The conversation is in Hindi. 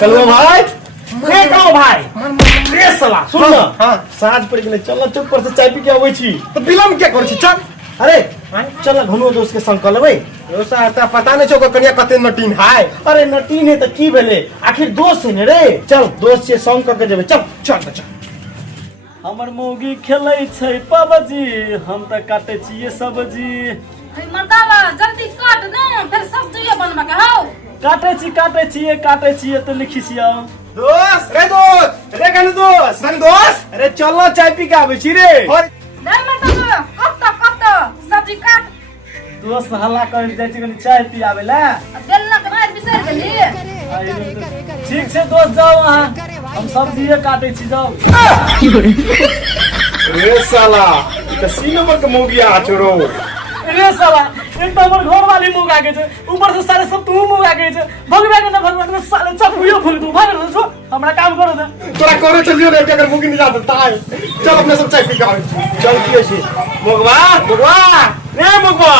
कलवा भाई कहो भाई रे साला सुन न हाँ साँझ पड़ गेलै चल चौक पर से चाय पी के आबै छी तो विलम्ब क्या कर चल अरे चल घनो दोस्त के संग कलबै पता नहीं चौक कनिया कते नटीन है अरे नटीन है त की भेलै आखिर दोस्त है ने रे चल दोस्त से संग करके जेबै चल चल चल हमर मौगी खेलै छै पबजी हम त काटै छियै सब्जी मर्दावा जल्दी काट ना फिर सब्जी बनवा के हाउ काटै छियै त लिखी छियै दोस्त रे कनु दोस्त अरे चल न चाय पी के आबै छी रे नहीं मर्दावा कब तक सब्जी काट दोस्त हल्ला कर जाइ छी कनी चाय पी आबै ला बेलना के मार बिसर गेली ठीक छै दोस्त जाओ अहाँ हम सब्जीए काटै छी जाओ रे साला कसी नंबर के मोगिया छोरो रे साला एक तो हमर घर वाली मुंह आगे छै ऊपर से सारे सब तू मुंह आगे छै भगवे के ना भगवान में साले चपुयो फूल तू भाग रे छो हमरा काम करो दे तोरा करे चलियो रे अगर मोगी नहीं जात ताय चल अपने सब चाय पी के आवे चल की छै मोगवा रे मुगवा